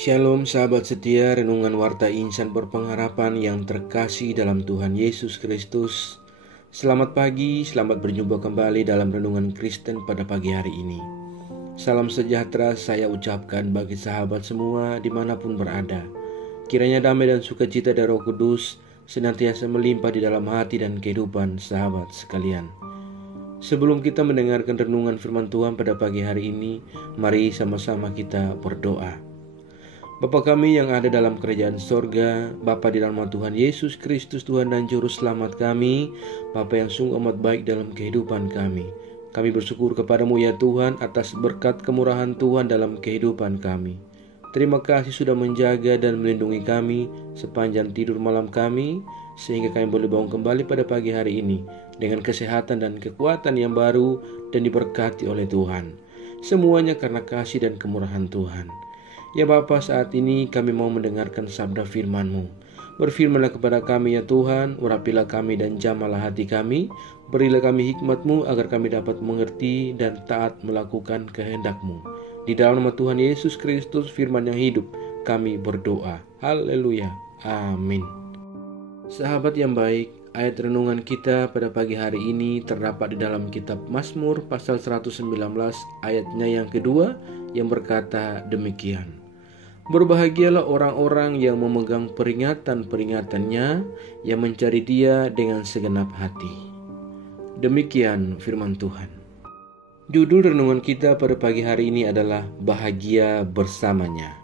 Shalom sahabat setia, renungan Warta Insan Berpengharapan yang terkasih dalam Tuhan Yesus Kristus. Selamat pagi, selamat berjumpa kembali dalam renungan Kristen pada pagi hari ini. Salam sejahtera saya ucapkan bagi sahabat semua dimanapun berada. Kiranya damai dan sukacita dari Roh Kudus senantiasa melimpah di dalam hati dan kehidupan sahabat sekalian. Sebelum kita mendengarkan renungan firman Tuhan pada pagi hari ini, mari sama-sama kita berdoa. Bapa kami yang ada dalam kerajaan sorga, Bapa di dalam Tuhan Yesus Kristus, Tuhan dan Juru Selamat kami, Bapa yang sungguh amat baik dalam kehidupan kami. Kami bersyukur kepadamu ya Tuhan atas berkat kemurahan Tuhan dalam kehidupan kami. Terima kasih sudah menjaga dan melindungi kami sepanjang tidur malam kami, sehingga kami boleh bangun kembali pada pagi hari ini dengan kesehatan dan kekuatan yang baru dan diberkati oleh Tuhan. Semuanya karena kasih dan kemurahan Tuhan. Ya Bapa, saat ini kami mau mendengarkan sabda firman-Mu. Berfirmanlah kepada kami ya Tuhan, urapilah kami dan jamalah hati kami. Berilah kami hikmat-Mu agar kami dapat mengerti dan taat melakukan kehendak-Mu. Di dalam nama Tuhan Yesus Kristus, firman yang hidup, kami berdoa. Haleluya. Amin. Sahabat yang baik, ayat renungan kita pada pagi hari ini terdapat di dalam kitab Mazmur pasal 119 ayatnya yang kedua yang berkata demikian. Berbahagialah orang-orang yang memegang peringatan-peringatannya, yang mencari Dia dengan segenap hati. Demikian firman Tuhan. Judul renungan kita pada pagi hari ini adalah Bahagia Bersamanya.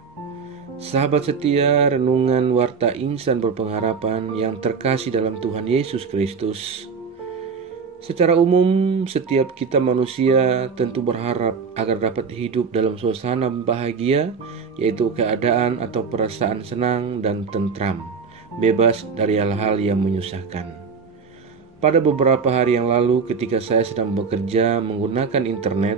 Sahabat setia, renungan Warta Insan Berpengharapan yang terkasih dalam Tuhan Yesus Kristus. Secara umum, setiap kita manusia tentu berharap agar dapat hidup dalam suasana bahagia, yaitu keadaan atau perasaan senang dan tentram, bebas dari hal-hal yang menyusahkan. Pada beberapa hari yang lalu ketika saya sedang bekerja menggunakan internet,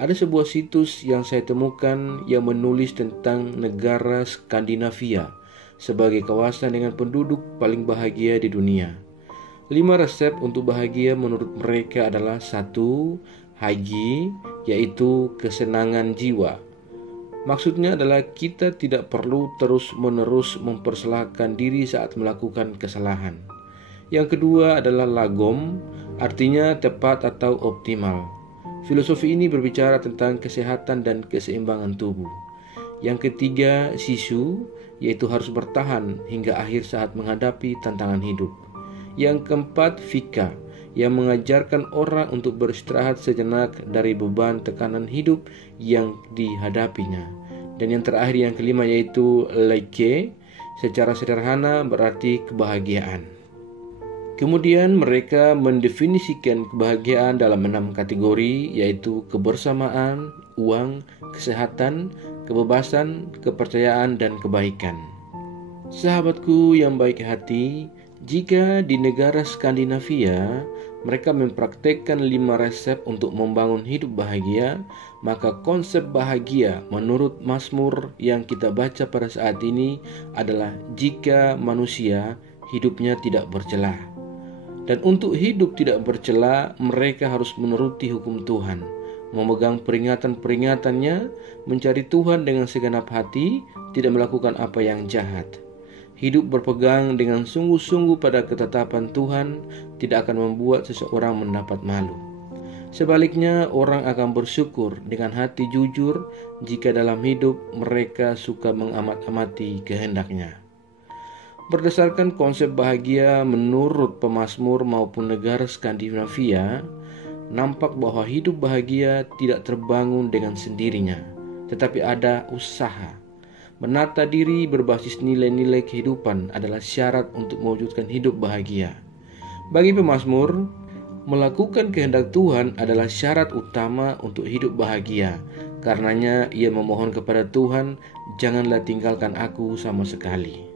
ada sebuah situs yang saya temukan yang menulis tentang negara Skandinavia sebagai kawasan dengan penduduk paling bahagia di dunia. 5 resep untuk bahagia menurut mereka adalah 1. Hagi, yaitu kesenangan jiwa. Maksudnya adalah kita tidak perlu terus-menerus mempersalahkan diri saat melakukan kesalahan. Yang kedua adalah lagom, artinya tepat atau optimal. Filosofi ini berbicara tentang kesehatan dan keseimbangan tubuh. Yang ketiga, sisu, yaitu harus bertahan hingga akhir saat menghadapi tantangan hidup. Yang keempat, fika, yang mengajarkan orang untuk beristirahat sejenak dari beban tekanan hidup yang dihadapinya. Dan yang terakhir, yang kelima, yaitu leike, secara sederhana berarti kebahagiaan. Kemudian mereka mendefinisikan kebahagiaan dalam 6 kategori, yaitu kebersamaan, uang, kesehatan, kebebasan, kepercayaan, dan kebaikan. Sahabatku yang baik hati, jika di negara Skandinavia mereka mempraktekkan 5 resep untuk membangun hidup bahagia, maka konsep bahagia menurut Mazmur yang kita baca pada saat ini adalah jika manusia hidupnya tidak bercela. Dan untuk hidup tidak bercela, mereka harus menuruti hukum Tuhan, memegang peringatan-peringatannya, mencari Tuhan dengan segenap hati, tidak melakukan apa yang jahat. Hidup berpegang dengan sungguh-sungguh pada ketetapan Tuhan tidak akan membuat seseorang mendapat malu. Sebaliknya, orang akan bersyukur dengan hati jujur jika dalam hidup mereka suka mengamat-amati kehendak-Nya. Berdasarkan konsep bahagia menurut pemazmur maupun negara Skandinavia, nampak bahwa hidup bahagia tidak terbangun dengan sendirinya, tetapi ada usaha. Menata diri berbasis nilai-nilai kehidupan adalah syarat untuk mewujudkan hidup bahagia. Bagi pemazmur, melakukan kehendak Tuhan adalah syarat utama untuk hidup bahagia. Karenanya ia memohon kepada Tuhan, janganlah tinggalkan aku sama sekali.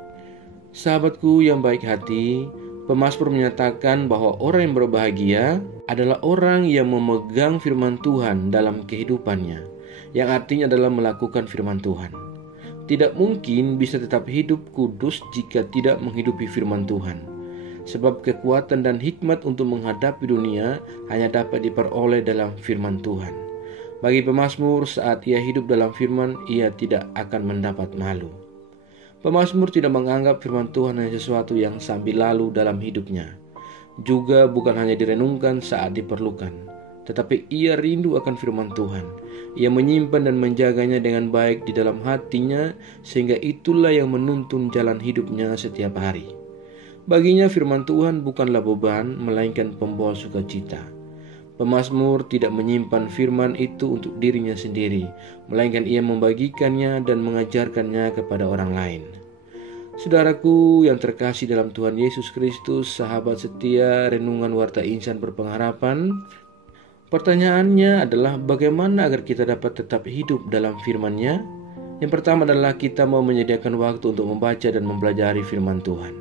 Sahabatku yang baik hati, pemazmur menyatakan bahwa orang yang berbahagia adalah orang yang memegang firman Tuhan dalam kehidupannya, yang artinya adalah melakukan firman Tuhan. Tidak mungkin bisa tetap hidup kudus jika tidak menghidupi firman Tuhan. Sebab kekuatan dan hikmat untuk menghadapi dunia hanya dapat diperoleh dalam firman Tuhan. Bagi pemazmur, saat ia hidup dalam firman, ia tidak akan mendapat malu. Pemazmur tidak menganggap firman Tuhan hanya sesuatu yang sambil lalu dalam hidupnya. Juga bukan hanya direnungkan saat diperlukan, tetapi ia rindu akan firman Tuhan. Ia menyimpan dan menjaganya dengan baik di dalam hatinya, sehingga itulah yang menuntun jalan hidupnya setiap hari. Baginya firman Tuhan bukanlah beban, melainkan pembawa sukacita. Pemazmur tidak menyimpan firman itu untuk dirinya sendiri, melainkan ia membagikannya dan mengajarkannya kepada orang lain. Saudaraku yang terkasih dalam Tuhan Yesus Kristus, sahabat setia Renungan Warta Insan Berpengharapan, pertanyaannya adalah bagaimana agar kita dapat tetap hidup dalam firman-Nya? Yang pertama adalah kita mau menyediakan waktu untuk membaca dan mempelajari firman Tuhan.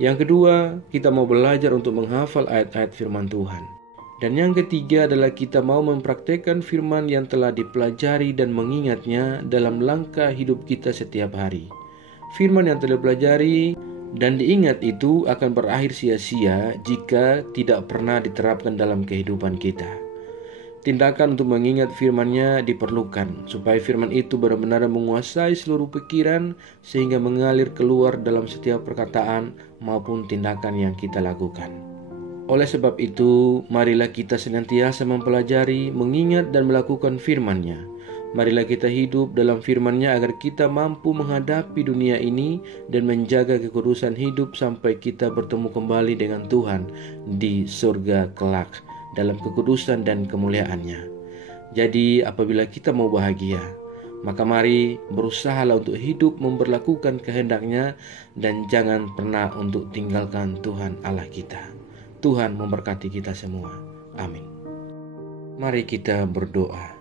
Yang kedua, kita mau belajar untuk menghafal ayat-ayat firman Tuhan. Dan yang ketiga adalah kita mau mempraktekkan firman yang telah dipelajari dan mengingatnya dalam langkah hidup kita setiap hari. Firman yang telah dipelajari dan diingat itu akan berakhir sia-sia jika tidak pernah diterapkan dalam kehidupan kita. Tindakan untuk mengingat firman-Nya diperlukan supaya firman itu benar-benar menguasai seluruh pikiran sehingga mengalir keluar dalam setiap perkataan maupun tindakan yang kita lakukan. Oleh sebab itu, marilah kita senantiasa mempelajari, mengingat dan melakukan firman-Nya. Marilah kita hidup dalam firman-Nya agar kita mampu menghadapi dunia ini dan menjaga kekudusan hidup sampai kita bertemu kembali dengan Tuhan di surga kelak dalam kekudusan dan kemuliaan-Nya. Jadi apabila kita mau bahagia, maka mari berusahalah untuk hidup memberlakukan kehendak-Nya dan jangan pernah untuk tinggalkan Tuhan Allah kita. Tuhan memberkati kita semua. Amin. Mari kita berdoa.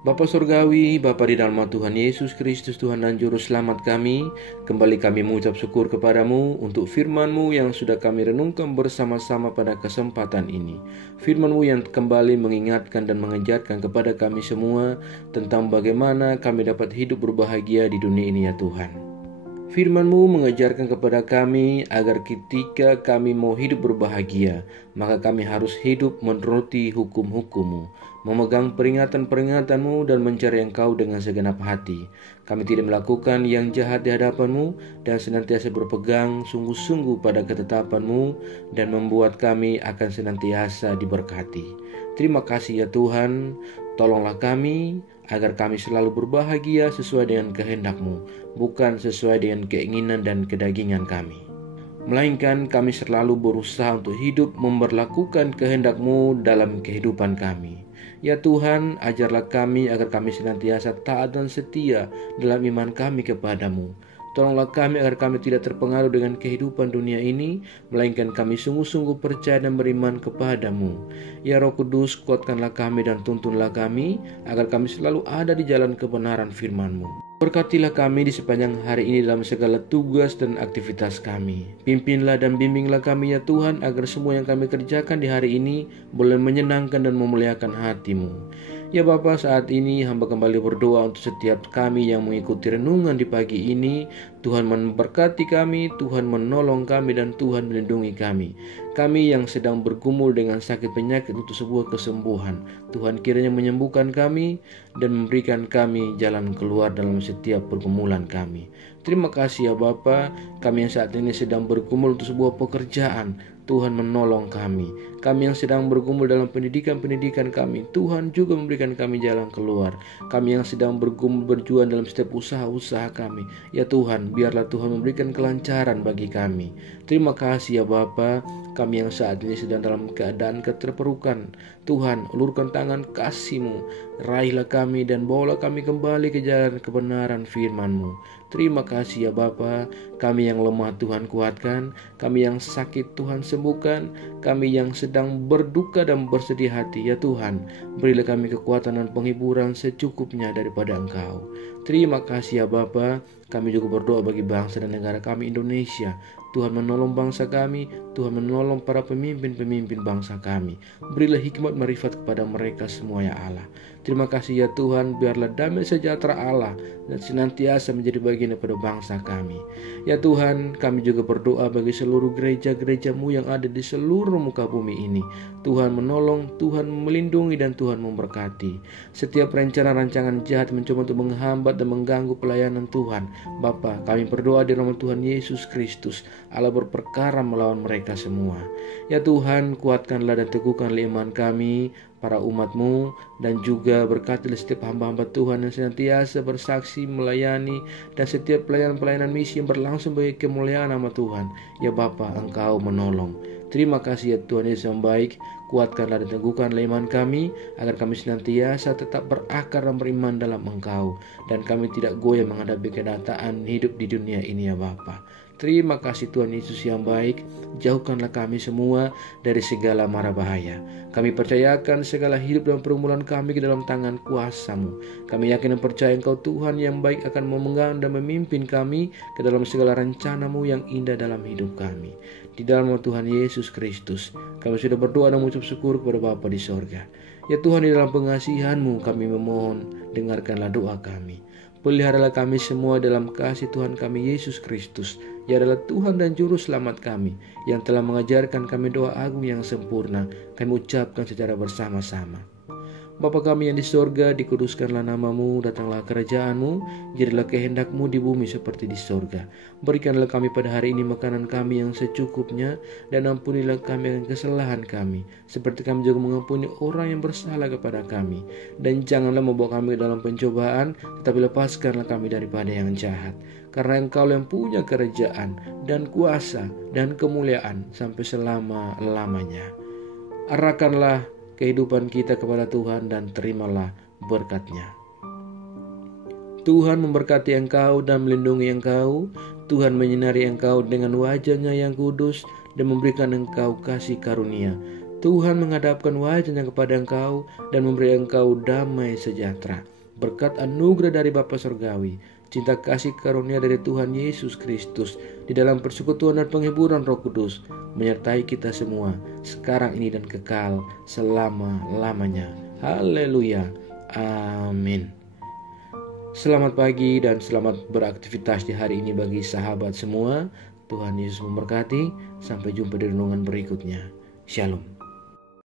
Bapa Surgawi, Bapa di dalam Tuhan Yesus Kristus, Tuhan dan Juru Selamat kami, kembali kami mengucap syukur kepadamu untuk firman-Mu yang sudah kami renungkan bersama-sama pada kesempatan ini. Firman-Mu yang kembali mengingatkan dan mengajarkan kepada kami semua tentang bagaimana kami dapat hidup berbahagia di dunia ini ya Tuhan. Firman-Mu mengajarkan kepada kami agar ketika kami mau hidup berbahagia, maka kami harus hidup menuruti hukum-hukum-Mu, memegang peringatan-peringatan-Mu dan mencari Engkau dengan segenap hati. Kami tidak melakukan yang jahat di hadapan-Mu dan senantiasa berpegang sungguh-sungguh pada ketetapan-Mu dan membuat kami akan senantiasa diberkati. Terima kasih ya Tuhan, tolonglah kami agar kami selalu berbahagia sesuai dengan kehendak-Mu, bukan sesuai dengan keinginan dan kedagingan kami. Melainkan kami selalu berusaha untuk hidup memberlakukan kehendak-Mu dalam kehidupan kami. Ya Tuhan, ajarlah kami agar kami senantiasa taat dan setia dalam iman kami kepada-Mu. Tolonglah kami agar kami tidak terpengaruh dengan kehidupan dunia ini, melainkan kami sungguh-sungguh percaya dan beriman kepada-Mu. Ya Roh Kudus, kuatkanlah kami dan tuntunlah kami, agar kami selalu ada di jalan kebenaran firman-Mu. Berkatilah kami di sepanjang hari ini dalam segala tugas dan aktivitas kami. Pimpinlah dan bimbinglah kami ya Tuhan, agar semua yang kami kerjakan di hari ini boleh menyenangkan dan memuliakan hati-Mu. Ya Bapa, saat ini hamba kembali berdoa untuk setiap kami yang mengikuti renungan di pagi ini. Tuhan memberkati kami, Tuhan menolong kami, dan Tuhan melindungi kami. Kami yang sedang bergumul dengan sakit penyakit untuk sebuah kesembuhan, Tuhan kiranya menyembuhkan kami dan memberikan kami jalan keluar dalam setiap pergumulan kami. Terima kasih ya Bapa, kami yang saat ini sedang bergumul untuk sebuah pekerjaan, Tuhan menolong kami. Kami yang sedang bergumul dalam pendidikan kami, Tuhan juga memberikan kami jalan keluar. Kami yang sedang bergumul berjuang dalam setiap usaha-usaha kami, ya Tuhan, biarlah Tuhan memberikan kelancaran bagi kami. Terima kasih ya Bapa, kami yang saat ini sedang dalam keadaan keterpurukan, Tuhan, ulurkan tangan kasih-Mu, raihlah kami dan bawalah kami kembali ke jalan kebenaran firman-Mu. Terima kasih ya Bapa, kami yang lemah Tuhan kuatkan, kami yang sakit Tuhan sembuhkan, kami yang sedang berduka dan bersedih hati ya Tuhan, berilah kami kekuatan dan penghiburan secukupnya daripada Engkau. Terima kasih ya Bapa. Kami juga berdoa bagi bangsa dan negara kami Indonesia. Tuhan menolong bangsa kami, Tuhan menolong para pemimpin-pemimpin bangsa kami. Berilah hikmat marifat kepada mereka semua ya Allah. Terima kasih ya Tuhan, biarlah damai sejahtera Allah dan senantiasa menjadi bagian daripada bangsa kami. Ya Tuhan, kami juga berdoa bagi seluruh gereja-gereja-Mu yang ada di seluruh muka bumi ini. Tuhan menolong, Tuhan melindungi, dan Tuhan memberkati. Setiap rencana-rancangan jahat mencoba untuk menghambat dan mengganggu pelayanan Tuhan, Bapa, kami berdoa di nama Tuhan Yesus Kristus, Allah berperkara melawan mereka semua. Ya Tuhan, kuatkanlah dan teguhkanlah iman kami, para umat-Mu, dan juga berkatilah setiap hamba-hamba Tuhan yang senantiasa bersaksi, melayani, dan setiap pelayanan-pelayanan misi yang berlangsung bagi kemuliaan nama Tuhan. Ya Bapa, Engkau menolong. Terima kasih ya Tuhan Yesus yang baik. Kuatkanlah dan teguhkanlah iman kami, agar kami senantiasa tetap berakar dan beriman dalam Engkau, dan kami tidak goyah menghadapi kedatangan hidup di dunia ini ya Bapa. Terima kasih Tuhan Yesus yang baik. Jauhkanlah kami semua dari segala mara bahaya. Kami percayakan segala hidup dan perumulan kami ke dalam tangan kuasa-Mu. Kami yakin dan percaya Engkau Tuhan yang baik akan memegang dan memimpin kami ke dalam segala rencana-Mu yang indah dalam hidup kami. Di dalam nama Tuhan Yesus Kristus, kami sudah berdoa dan mengucap syukur kepada Bapa di sorga. Ya Tuhan, di dalam pengasihan-Mu kami memohon, dengarkanlah doa kami. Peliharalah kami semua dalam kasih Tuhan kami Yesus Kristus. Ia adalah Tuhan dan Juru Selamat kami, yang telah mengajarkan kami doa agung yang sempurna. Kami ucapkan secara bersama-sama. Bapa kami yang di sorga, dikuduskanlah nama-Mu, datanglah kerajaan-Mu, jadilah kehendak-Mu di bumi seperti di sorga. Berikanlah kami pada hari ini makanan kami yang secukupnya, dan ampunilah kami akan kesalahan kami, seperti kami juga mengampuni orang yang bersalah kepada kami. Dan janganlah membawa kami ke dalam pencobaan, tetapi lepaskanlah kami daripada yang jahat. Karena Engkau yang punya kerajaan, dan kuasa, dan kemuliaan sampai selama-lamanya. Arahkanlah kehidupan kita kepada Tuhan dan terimalah berkat-Nya. Tuhan memberkati engkau dan melindungi engkau. Tuhan menyinari engkau dengan wajah-Nya yang kudus dan memberikan engkau kasih karunia. Tuhan menghadapkan wajah-Nya kepada engkau dan memberi engkau damai sejahtera. Berkat anugerah dari Bapa Surgawi, cinta kasih karunia dari Tuhan Yesus Kristus, di dalam persekutuan dan penghiburan Roh Kudus, menyertai kita semua, sekarang ini dan kekal selama-lamanya. Haleluya. Amin. Selamat pagi dan selamat beraktivitas di hari ini bagi sahabat semua. Tuhan Yesus memberkati. Sampai jumpa di renungan berikutnya. Shalom.